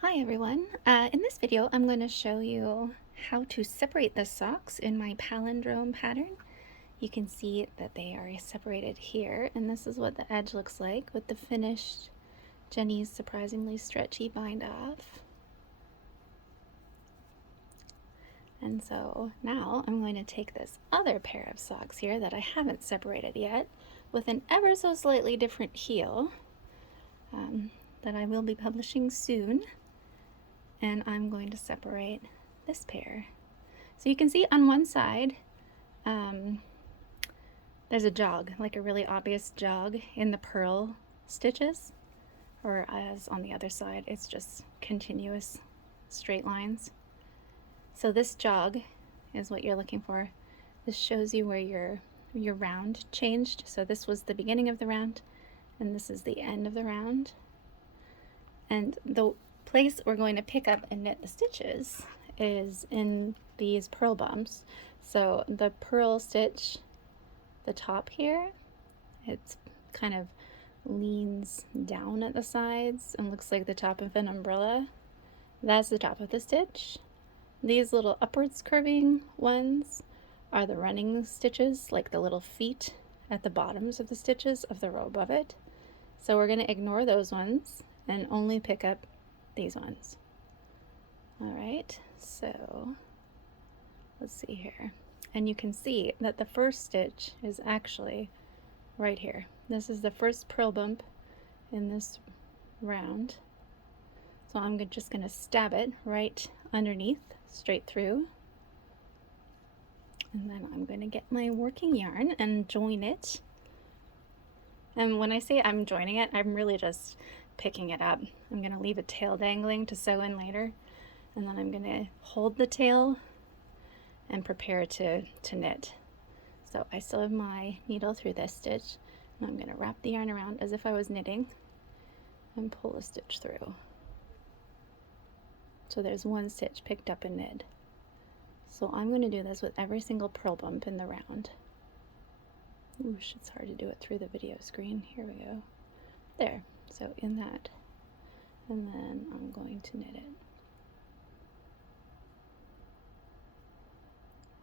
Hi everyone. In this video I'm going to show you how to separate the socks in my palindrome pattern. You can see that they are separated here, and this is what the edge looks like with the finished Jeny's surprisingly stretchy bind off. And so now I'm going to take this other pair of socks here that I haven't separated yet with an ever so slightly different heel that I will be publishing soon. And I'm going to separate this pair. So you can see on one side there's a jog, like a really obvious jog in the purl stitches, or as on the other side it's just continuous straight lines. So this jog is what you're looking for. This shows you where your round changed. So this was the beginning of the round and this is the end of the round. And the place we're going to pick up and knit the stitches is in these purl bumps. So the purl stitch, the top here, it's kind of leans down at the sides and looks like the top of an umbrella. That's the top of the stitch. These little upwards curving ones are the running stitches, like the little feet at the bottoms of the stitches of the row above it. So we're going to ignore those ones and only pick up these ones. All right, so let's see here. And you can see that the first stitch is actually right here. This is the first purl bump in this round. So I'm just going to stab it right underneath, straight through. And then I'm going to get my working yarn and join it. And when I say I'm joining it, I'm really just picking it up. I'm going to leave a tail dangling to sew in later, and then I'm going to hold the tail and prepare to knit. So I still have my needle through this stitch, and I'm going to wrap the yarn around as if I was knitting and pull a stitch through. So there's one stitch picked up and knit. So I'm going to do this with every single purl bump in the round. Oosh, it's hard to do it through the video screen. Here we go. There. So in that, and then I'm going to knit it.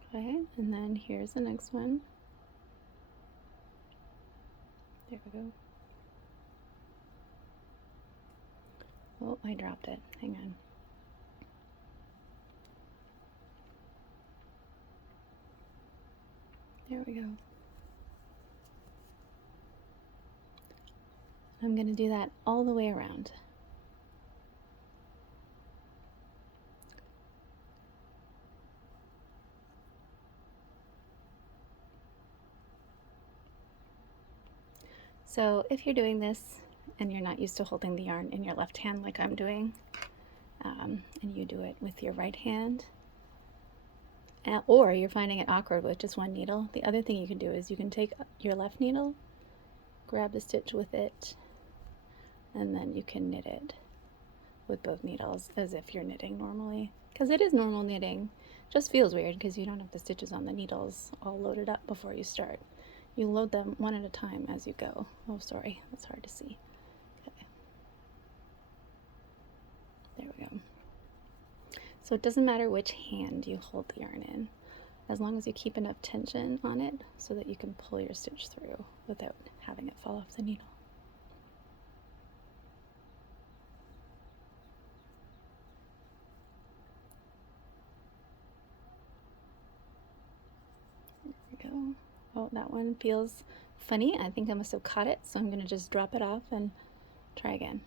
Okay, and then here's the next one. There we go. Oh, I dropped it. Hang on. There we go. I'm going to do that all the way around. So if you're doing this and you're not used to holding the yarn in your left hand like I'm doing, and you do it with your right hand, or you're finding it awkward with just one needle, the other thing you can do is you can take your left needle, grab the stitch with it, and then you can knit it with both needles as if you're knitting normally, because it is normal knitting. Just feels weird because you don't have the stitches on the needles all loaded up before you start. You load them one at a time as you go. Oh, sorry, that's hard to see. Okay. There we go. So it doesn't matter which hand you hold the yarn in, as long as you keep enough tension on it so that you can pull your stitch through without having it fall off the needle. Go. Oh, that one feels funny. I think I must have caught it, so I'm going to just drop it off and try again.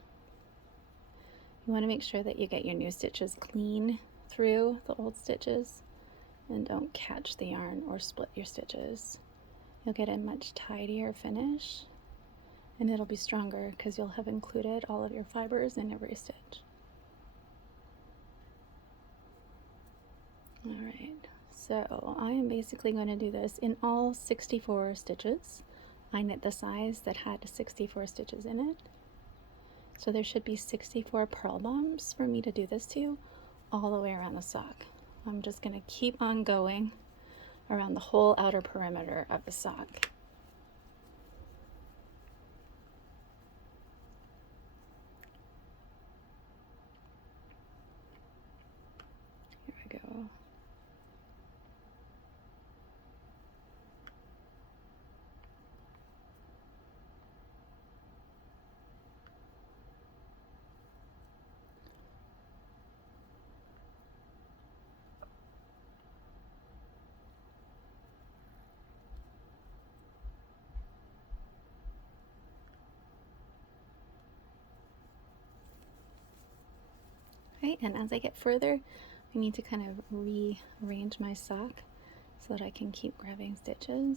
You want to make sure that you get your new stitches clean through the old stitches and don't catch the yarn or split your stitches. You'll get a much tidier finish, and it'll be stronger because you'll have included all of your fibers in every stitch. All right. So I am basically going to do this in all 64 stitches. I knit the size that had 64 stitches in it. So there should be 64 purl bumps for me to do this to, all the way around the sock. I'm just going to keep on going around the whole outer perimeter of the sock. Okay, and as I get further, I need to kind of rearrange my sock so that I can keep grabbing stitches.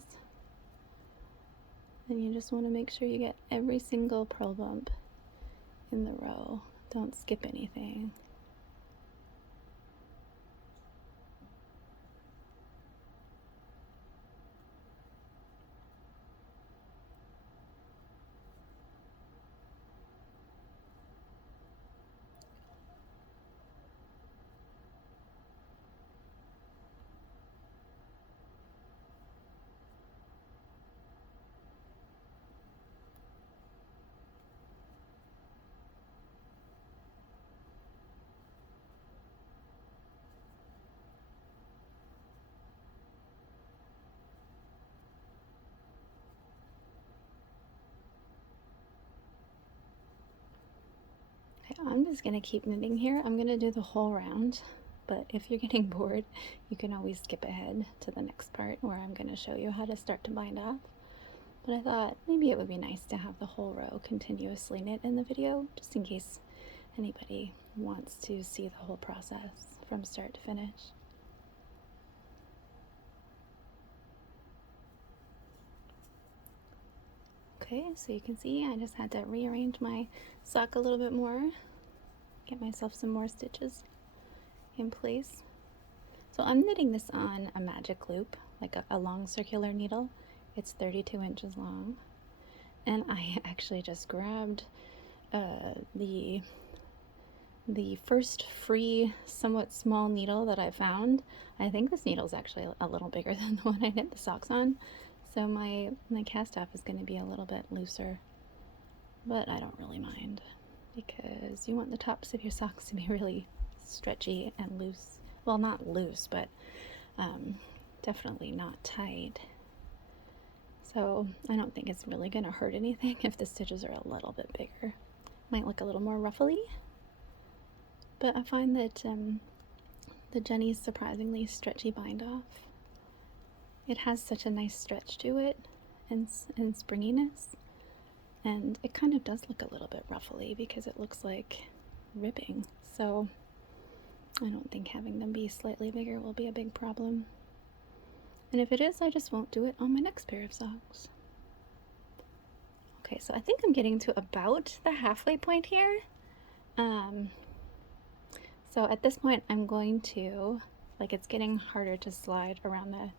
And you just want to make sure you get every single purl bump in the row. Don't skip anything. I'm just going to keep knitting here. I'm going to do the whole round, but if you're getting bored, you can always skip ahead to the next part where I'm going to show you how to start to bind off. But I thought maybe it would be nice to have the whole row continuously knit in the video, just in case anybody wants to see the whole process from start to finish. Okay, so you can see I just had to rearrange my sock a little bit more, get myself some more stitches in place. So I'm knitting this on a magic loop, like a long circular needle. It's 32 inches long, and I actually just grabbed the first free, somewhat small needle that I found. I think this needle is actually a little bigger than the one I knit the socks on, so my cast off is going to be a little bit looser, but I don't really mind because you want the tops of your socks to be really stretchy and loose. Well, not loose, but definitely not tight. So I don't think it's really going to hurt anything if the stitches are a little bit bigger. Might look a little more ruffly, but I find that the Jeny's surprisingly stretchy bind off. It has such a nice stretch to it and springiness, and it kind of does look a little bit ruffly because it looks like ribbing. So I don't think having them be slightly bigger will be a big problem. And if it is, I just won't do it on my next pair of socks. Okay, so I think I'm getting to about the halfway point here. So at this point, I'm going to, it's getting harder to slide around the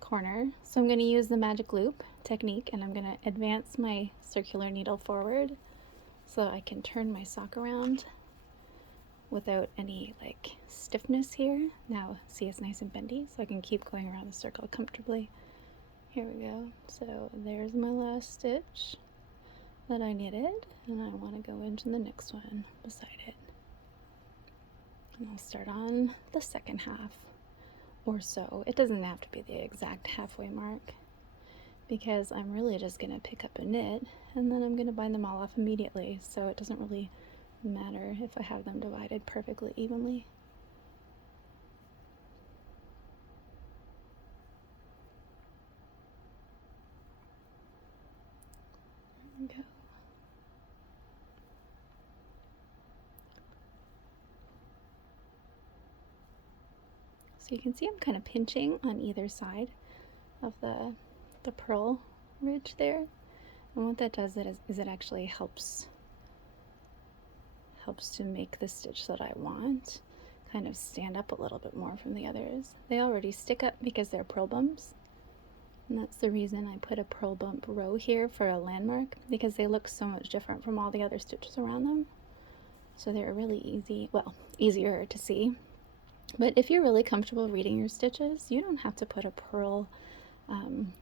corner. So I'm going to use the magic loop technique, and I'm going to advance my circular needle forward so I can turn my sock around without any stiffness here. Now see, it's nice and bendy, so I can keep going around the circle comfortably. Here we go. So there's my last stitch that I knitted, and I want to go into the next one beside it. And I'll start on the second half or so. It doesn't have to be the exact halfway mark because I'm really just going to pick up a knit and then I'm going to bind them all off immediately, so it doesn't really matter if I have them divided perfectly evenly. There we go. So you can see I'm kind of pinching on either side of the purl ridge there, and what that does is it actually helps to make the stitch that I want kind of stand up a little bit more from the others. They already stick up because they're purl bumps, and that's the reason I put a purl bump row here for a landmark, because they look so much different from all the other stitches around them. So they're really easier to see. But if you're really comfortable reading your stitches, you don't have to put a purl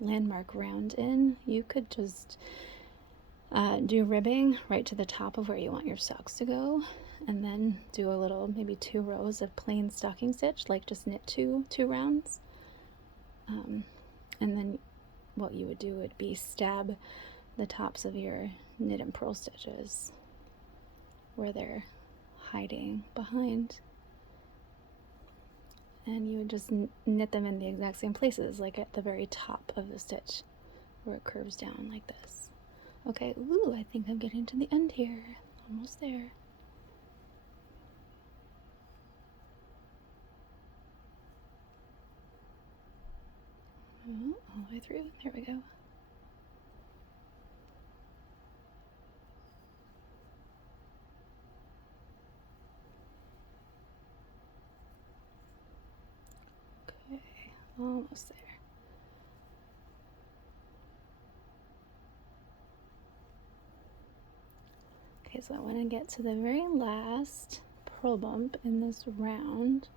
landmark round in. You could just do ribbing right to the top of where you want your socks to go, and then do a little, maybe 2 rows of plain stocking stitch, just knit two rounds. And then what you would do would be stab the tops of your knit and purl stitches where they're hiding behind, and you would just knit them in the exact same places, like at the very top of the stitch where it curves down like this. Okay, ooh, I think I'm getting to the end here. Almost there. all the way through. There we go. Okay, almost there. Okay, so I want to get to the very last purl bump in this round.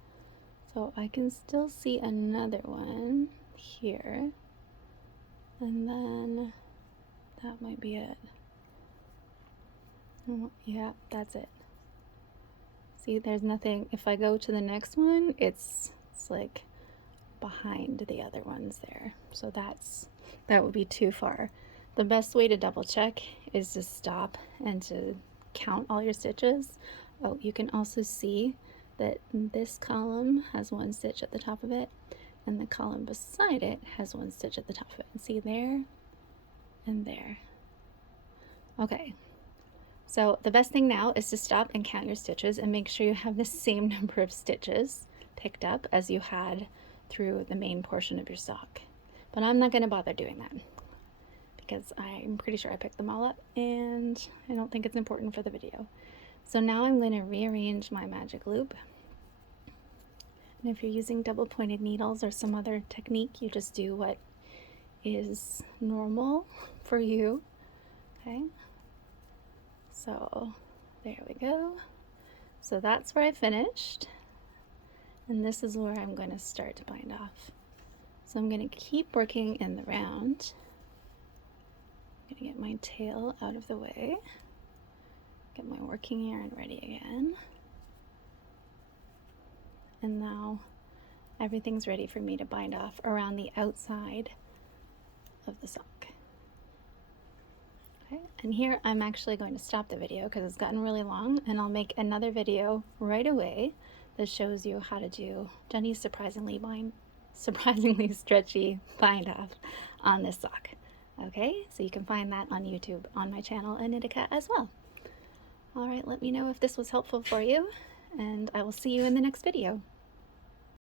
So I can still see another one here. And then that might be it. Oh, yeah, that's it. See, there's nothing. If I go to the next one, it's like behind the other ones there. So that would be too far. The best way to double check is to stop and to count all your stitches. Oh, you can also see that this column has one stitch at the top of it, and the column beside it has one stitch at the top of it. And see there and there. Okay, so the best thing now is to stop and count your stitches and make sure you have the same number of stitches picked up as you had through the main portion of your sock. But I'm not going to bother doing that because I'm pretty sure I picked them all up and I don't think it's important for the video. So now I'm going to rearrange my magic loop. And if you're using double pointed needles or some other technique, you just do what is normal for you. Okay, so there we go. So that's where I finished, and this is where I'm going to start to bind off. So I'm going to keep working in the round. I'm going to get my tail out of the way, get my working yarn ready again, and now everything's ready for me to bind off around the outside of the sock. Okay, and here I'm actually going to stop the video because it's gotten really long, and I'll make another video right away that shows you how to do Jeny's surprisingly stretchy bind off on this sock. Okay, so you can find that on YouTube on my channel Anitica as well. All right, let me know if this was helpful for you, and I will see you in the next video.